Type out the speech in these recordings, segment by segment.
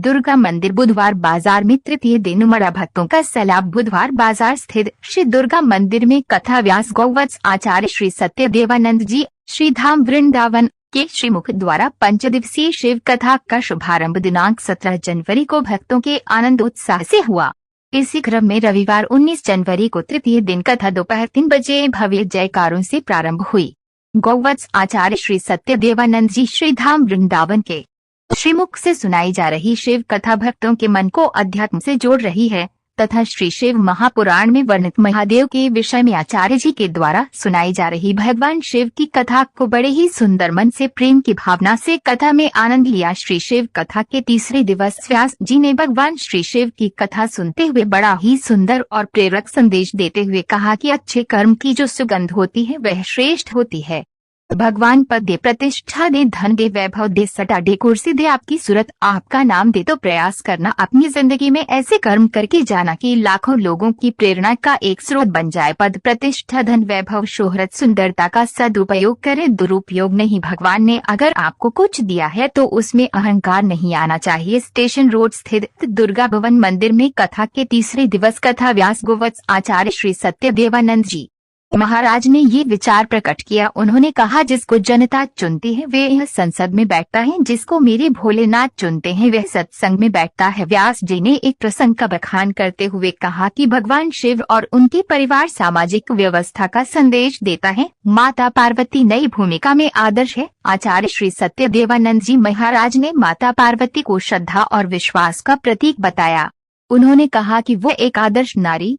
दुर्गा मंदिर बुधवार बाजार में तृतीय दिन उमड़ा भक्तों का सैलाब। बुधवार बाजार स्थित श्री दुर्गा मंदिर में कथा व्यास गौवत्स आचार्य श्री सत्यदेवानंद जी श्री धाम वृंदावन के श्रीमुख द्वारा पंचदिवसीय शिव कथा का शुभारंभ दिनांक 17 जनवरी को भक्तों के आनंद उत्साह से हुआ। इसी क्रम में रविवार 19 जनवरी को तृतीय दिन कथा दोपहर 3 बजे भव्य जयकारों से प्रारंभ हुई। गौवत्स आचार्य श्री सत्यदेवानंद जी श्री धाम वृंदावन के श्रीमुख से सुनाई जा रही शिव कथा भक्तों के मन को अध्यात्म से जोड़ रही है तथा श्री शिव महापुराण में वर्णित महादेव के विषय में आचार्य जी के द्वारा सुनाई जा रही भगवान शिव की कथा को बड़े ही सुंदर मन से प्रेम की भावना से कथा में आनंद लिया। श्री शिव कथा के तीसरे दिवस व्यास जी ने भगवान श्री शिव की कथा सुनते हुए बड़ा ही सुंदर और प्रेरक संदेश देते हुए कहा कि अच्छे कर्म की जो सुगंध होती है वह श्रेष्ठ होती है। भगवान पद दे, प्रतिष्ठा दे, धन दे, वैभव दे, सटा दे, कुर्सी दे, आपकी सूरत, आपका नाम दे, तो प्रयास करना अपनी जिंदगी में ऐसे कर्म करके जाना कि लाखों लोगों की प्रेरणा का एक स्रोत बन जाए। पद, प्रतिष्ठा, धन, वैभव, शोहरत, सुंदरता का सदुपयोग करे, दुरुपयोग नहीं। भगवान ने अगर आपको कुछ दिया है तो उसमें अहंकार नहीं आना चाहिए। स्टेशन रोड स्थित दुर्गा भवन मंदिर में कथा के तीसरे दिवस कथा व्यास गौवत्स आचार्य श्री सत्यदेवानंद जी महाराज ने ये विचार प्रकट किया। उन्होंने कहा, जिसको जनता चुनती है वे यह संसद में बैठता है, जिसको मेरे भोलेनाथ चुनते हैं वह सत्संग में बैठता है। व्यास जी ने एक प्रसंग का बखान करते हुए कहा कि भगवान शिव और उनके परिवार सामाजिक व्यवस्था का संदेश देता है। माता पार्वती नई भूमिका में आदर्श है। आचार्य श्री सत्यदेवानंद जी महाराज ने माता पार्वती को श्रद्धा और विश्वास का प्रतीक बताया। उन्होंने कहा कि वो एक आदर्श नारी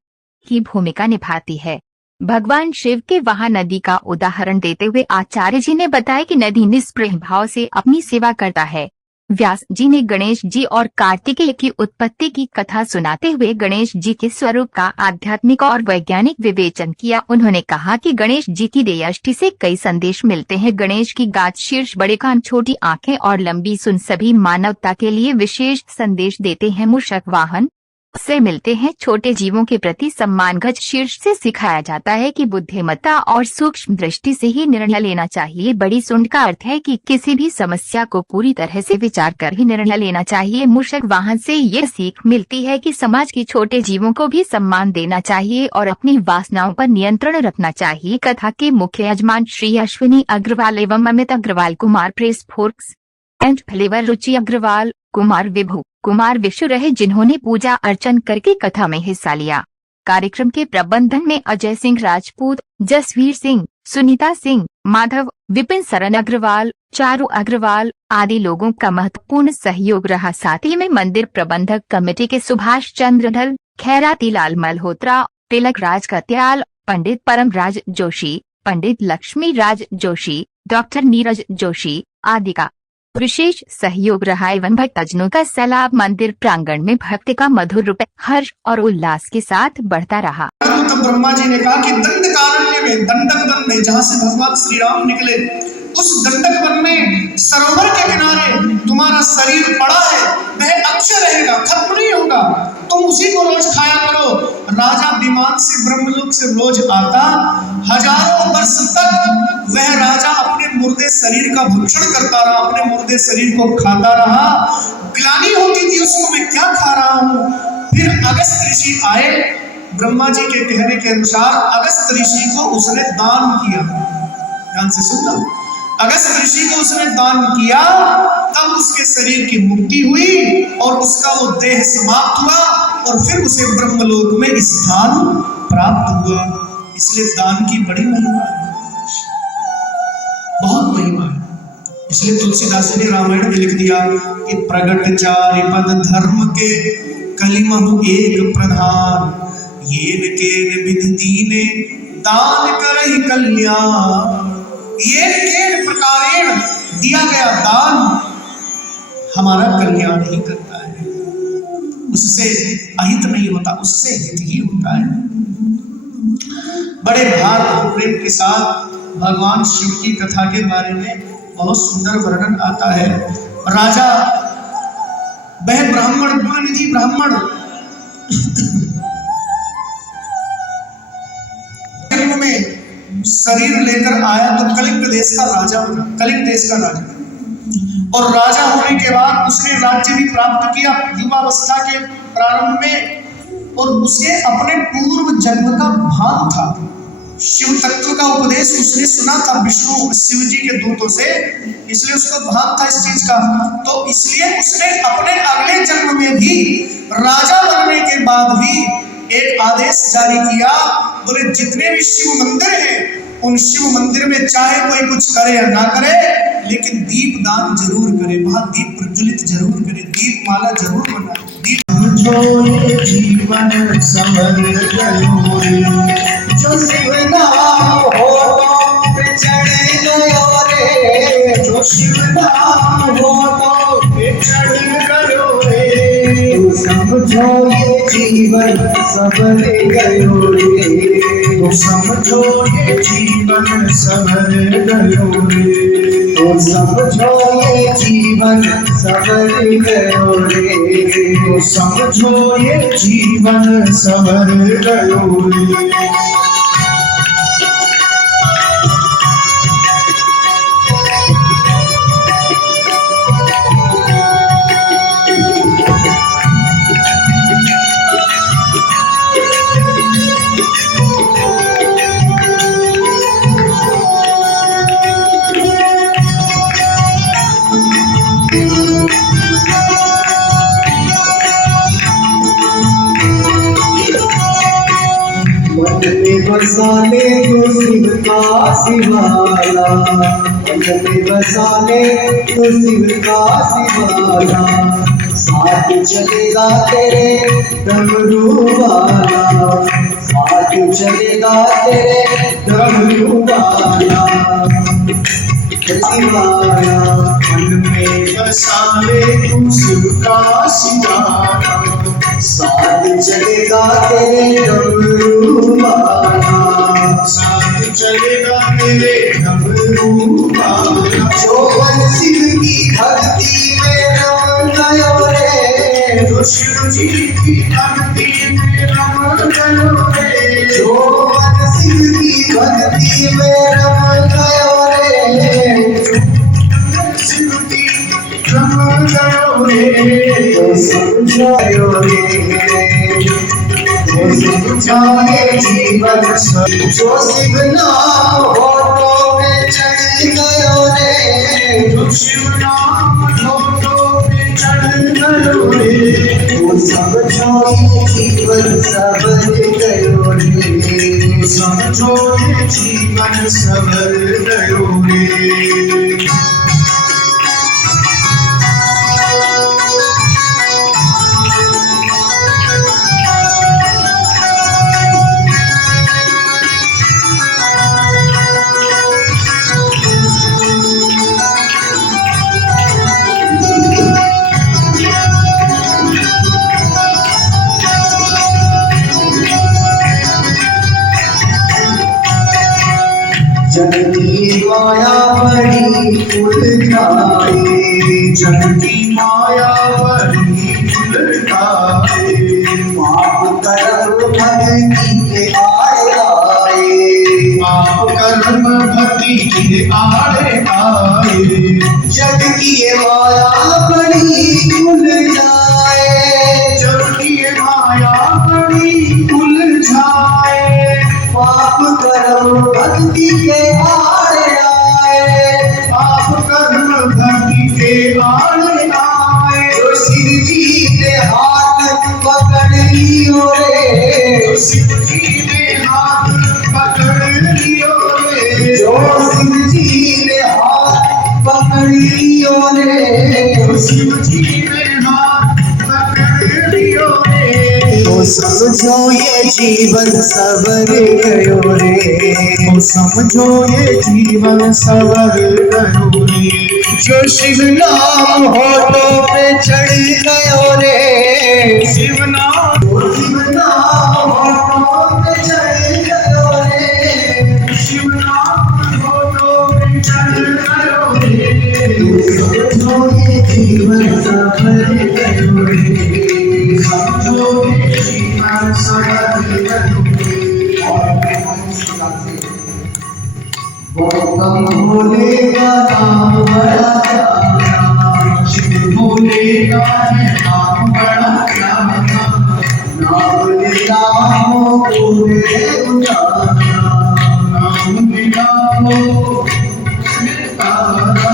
की भूमिका निभाती है। भगवान शिव के वहाँ नदी का उदाहरण देते हुए आचार्य जी ने बताया कि नदी निष्प्रह भाव से अपनी सेवा करता है। व्यास जी ने गणेश जी और कार्तिकेय की उत्पत्ति की कथा सुनाते हुए गणेश जी के स्वरूप का आध्यात्मिक और वैज्ञानिक विवेचन किया। उन्होंने कहा कि गणेश जी की दृष्टि से कई संदेश मिलते हैं। गणेश की गाज, शीर्ष, बड़े कान, छोटी आंखें और लंबी सूंड सभी मानवता के लिए विशेष संदेश देते हैं। मूषक वाहन से मिलते हैं छोटे जीवों के प्रति सम्मान। गज शीर्ष से सिखाया जाता है कि बुद्धिमत्ता और सूक्ष्म दृष्टि से ही निर्णय लेना चाहिए। बड़ी सूंड का अर्थ है कि किसी भी समस्या को पूरी तरह से विचार कर ही निर्णय लेना चाहिए। मूषक वाहन से ये सीख मिलती है कि समाज के छोटे जीवों को भी सम्मान देना चाहिए और अपनी वासनाओं पर नियंत्रण रखना चाहिए। कथा के मुख्य यजमान श्री अश्विनी अग्रवाल एवं Amit Agrawal, Kumar press forks and flavour, Ruchi Agrawal, Kumar Vibhu, Kumar Vishu रहे, जिन्होंने पूजा अर्चन करके कथा में हिस्सा लिया। कार्यक्रम के प्रबंधन में अजय सिंह राजपूत, जसवीर सिंह, सुनीता सिंह, माधव, विपिन सरन अग्रवाल, चारू अग्रवाल आदि लोगों का महत्वपूर्ण सहयोग रहा। साथ ही में मंदिर प्रबंधक कमेटी के सुभाष चंद्र ढल, खैराती लाल मल्होत्रा, तिलक राज कत्याल, पंडित परमराज जोशी, पंडित लक्ष्मी राज जोशी, डॉक्टर नीरज जोशी आदि का विशेष सहयोग रहा एवं भक्तजनों का सैलाब मंदिर प्रांगण में भक्ति का मधुर रूप, हर्ष और उल्लास के साथ बढ़ता रहा। तो ब्रह्मा जी ने कहा कि दंडकारण्य में, दंडक वन में, जहाँ से भगवान श्री राम निकले, उस दंडक वन में सरोवर के किनारे तुम्हारा शरीर पड़ा है, वह अक्षय रहेगा, खत्म नहीं होगा, तुम उसी को रोज खाया करो। राजा विमान से ब्रह्मलोक से रोज आता, हजारों वर्ष तक वह राजा अपने मुर्दे शरीर का भक्षण करता रहा, अपने मुर्दे शरीर को खाता रहा। ग्लानि होती थी उसको, मैं क्या खा रहा हूँ। फिर अगस्त ऋषि आए, ब्रह्मा जी के कहने के अनुसार अगस्त ऋषि को उसने दान किया। ध्यान से सुनना, अगस्त ऋषि को उसने दान किया, तब उसके शरीर की मुक्ति हुई और उसका वो देह समाप्त हुआ और फिर उसे ब्रह्मलोक में स्थान प्राप्त हुआ। इसलिए दान की बड़ी महिमा है, बहुत महिमा है। इसलिए तुलसीदास ने रामायण में लिख दिया कि प्रगट चारि पद धर्म के कलिमहु एक प्रधान, येन केन विधि दीने दान करहि कल्याण। ये केन प्रकारेण दिया गया दान हमारा कल्याण ही करता है, उससे अहित नहीं होता, उससे हित ही होता है। बड़े भाव और प्रेम के साथ भगवान शिव की कथा के बारे में बहुत सुंदर वर्णन आता है। राजा वह ब्राह्मण, गुणनिधि ब्राह्मण में शरीर लेकर आया तो कलिंग देश का राजा बना, कलिंग देश का राजा। और राजा होने के बाद उसने राज्य भी प्राप्त किया युवावस्था के प्रारंभ में। और उसे अपने पूर्व जन्म का भान था, शिव तत्व का उपदेश उसने सुना था विष्णु शिव जी के दूतों से, इसलिए उसको भान था इस चीज का। तो इसलिए उसने अपने अगले जन्म में भी राजा बनने के बाद भी एक आदेश जारी किया, बोले जितने भी शिव मंदिर हैं उन शिव मंदिर में चाहे कोई कुछ करे या ना करे, लेकिन दीप दान जरूर करे, वहां दीप प्रज्वलित जरूर करे, दीप माला जरूर बनाए। दीप जीवन समर गयो रे, जो शिव नाम हो तो चढ़ गयो रे, जो शिव नाम हो तो चढ़ गयो रे, तो समझो ये जीवन सबर गयो रे, तो समझो ये जीवन सबर गयो रे, तो समझो ये जीवन सबर गयो रे, तो समझो ये जीवन सबर गयो रे। बसा ले तो शिव का शिवाला, मन में बसा ले तो शिव का शिवाला, साथ चलेगा तेरे डमरू वाला, साथ चलेगा तेरे डमरू वाला शिवाला, मन में बसा ले तो शिव का शिवाला, साथ चलेगा तेरे डमरू वाला, साथ चलेगा तेरे डमरू वाला, जो मन शिव की भक्ति में रम गयो रे, जो शिव जी की भक्ति में रम गयो रे, जो मन शिव की भक्ति में रम गयो रे, शिव की रम गयो रे, तो समझो रे, समझाए जीवन जो शिव नाम होठों पे चढ़ गयो रे, जो शिव नाम होठों पे चढ़ गयो रे, तो समझो ये जीवन सबर गयो रे, समझो ये जीवन सबर गयो रे। जग की माया बड़ी उलझाए, जग की माया बड़ी उलझाए, पाप कर्म भक्ति के आड़े आए, पाप कर्म भक्ति के आड़े आए, जग की माया बड़ी उलझाए, जग की माया बड़ी उलझाए, पाप कर्म भक्ति के आड़े आए, पाप कर्म भक्ति के आड़े आए, जो शिव जी ने हाथ पकड़ लियो रे, जो शिव जी ने हाथ पकड़ लियो रे, जो शिव जी ने हाथ पकड़ लियो रे, जो शिव जी ने हाथ पकड़ लियो रे, तो समझो ये जीवन सबर गयो रे, तो समझो ये जीवन सबर गयो रे, जो शिव नाम होठों पे चढ़ गयो रे, शिव नाम होठों पे चढ़ गयो रे, शिव नाम होठों पे चढ़ गयो रे, तो समझो ये जीवन सबर गयो रे, समझो ये जीवन सबर गयो रे। गौतम भोले का नाम बड़ा प्यारा, भोले का है नाम बड़ा प्यारा, नाम लेता हो पूरे उजाला, नाम लेता हो तारा।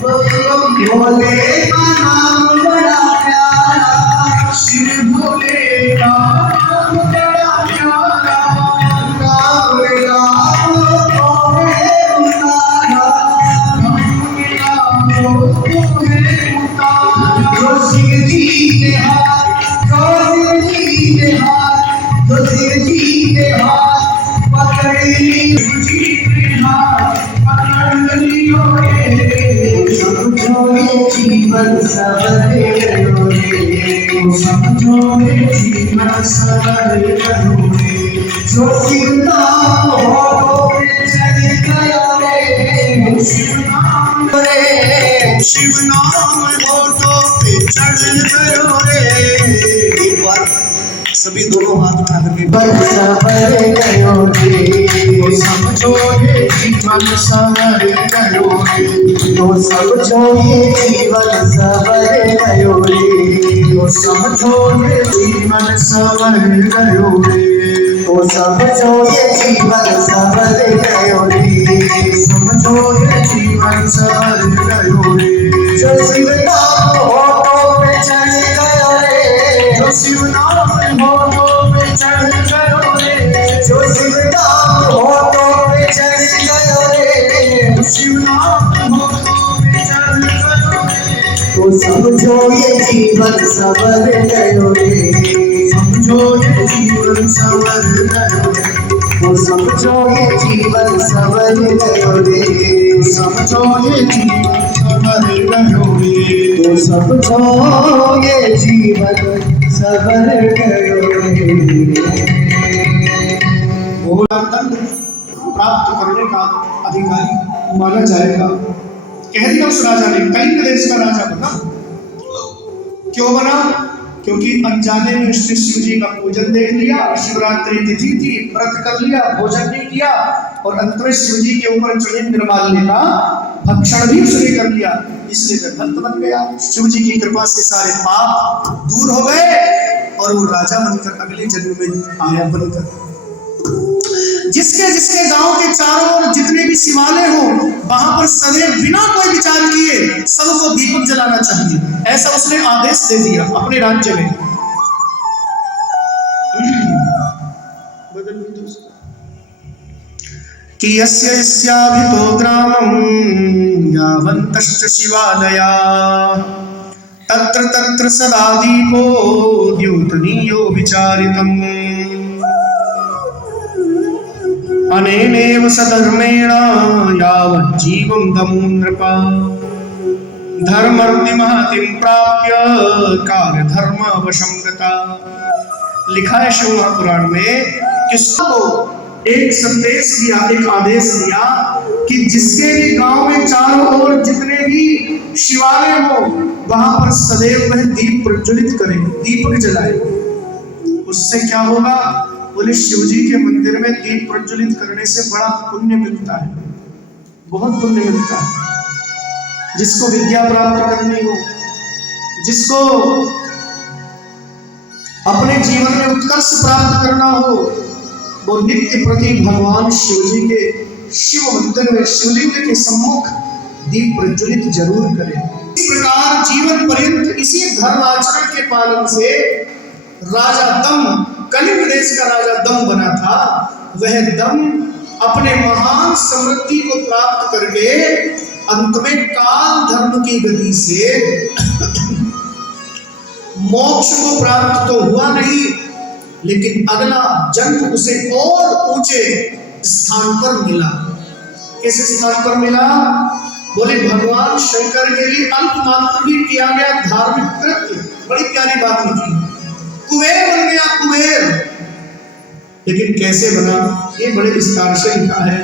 भोले का नाम बड़ा प्यारा, शिव भोले का नाम बड़ा प्यारा, नाम लेता हो पूरे उजाला, नाम लेता हो पूरे उजाला। जो शिव जी के हाथ, जो शिव जी के हाथ, जो शिव जी के हाथ पकड़ ली, शिव जी के हाथ पकड़ लियो रे, समझो ये जीवन सवरे गयो रे, समझो ये जीवन सवरे गयो रे। जो शिव नाम होठों पे चढ़ गयो रे, शिव नाम रे, शिव नाम होठों पे चढ़ गयो रे। एक बार सभी दोनों हाथ उठा करके जीवन सवरे गयो रे, तो समझो ये जीवन सवरे गयो रे, तो समझो ये जीवन सवरे गयो रे, तो समझो ये जीवन सवरे गयो रे, तो समझो ये जीवन सवरे गयो रे, समझो ये जीवन सवरे गयो रे। जो शिव नाम होठों पे चढ़ गयो रे, जो शिव नाम होठों पे चढ़ गयो रे, जो शिव नाम होठों पे चढ़ गयो रे, शिव नाम होठों पे चढ़ गयो रे, तो समझो ये जीवन सवरे गयो रे, समझो ये जीवन सवरे गयो रे, तो समझो ये जीवन सवरे गयो रे, समझो ये जीवन सवरे गयो रे, तो समझो ये जीवन सवरे गयो रे। भोला दंड प्राप्त करने का अधिकारी माना जाएगा। कह दिया उस राजा ने, कलिंग देश का राजा बना। क्यों बना? क्योंकि अनजाने में उसने शिव जी का पूजन देख लिया, शिवरात्रि तिथि थी, व्रत कर लिया, भोजन नहीं किया, और अंत में शिव जी के ऊपर चढ़े निर्माल्य का भक्षण भी उसने कर लिया, इसलिए वह भक्त बन गया। शिव जी की कृपा से सारे पाप दूर हो गए और वो राजा बनकर अगले जन्म में आया बनकर। जिसके जिसके गांव के चारों ओर जितने भी शिवालय हो, वहां पर सदैव बिना कोई विचार किए सबको दीपक जलाना चाहिए, ऐसा उसने आदेश दे दिया अपने राज्य में। कि यस्य यस्याभितो ग्रामं यावन्तश्च शिवालया तत्र तत्र सदा दीपो द्योतनीयो विचारितम् अनेनेव सधर्मेण यावज्जीवं तमो नृपा धर्मर्तिमहतिं प्राप्य कार्यधर्मवशं गता। लिखा है शिव महापुराण में कि सबको एक संदेश दिया, एक आदेश दिया कि जिसके भी गांव में चारों ओर जितने भी शिवालय हो, वहां पर सदैव वह दीप प्रज्वलित करे, दीपक जलाए। उससे क्या होगा? बोले शिव जी के मंदिर में दीप प्रज्वलित करने से बड़ा पुण्य मिलता है, बहुत पुण्य मिलता है। जिसको विद्या प्राप्त करनी हो, जिसको अपने जीवन में उत्कर्ष प्राप्त करना हो, वो नित्य प्रति भगवान शिव जी के शिव मंदिर में शिवलिंग के सम्मुख दीप प्रज्वलित जरूर करें। इस प्रकार जीवन पर्यंत इसी धर्म आचरण के पालन से राजा दम, कलिंग देश का राजा दम बना था। वह दम अपने महान समृद्धि को प्राप्त करके अंत में काल धर्म की गति से मोक्ष को प्राप्त तो हुआ नहीं, लेकिन अगला जन्म उसे और ऊंचे स्थान पर मिला। किस स्थान पर मिला? बोले भगवान शंकर के लिए अल्प मात्र भी किया गया धार्मिक कृत्य, बड़ी प्यारी बात लिखी, कुबेर बन गया, कुबेर। लेकिन कैसे बना, ये बड़े विस्तार से लिखा है।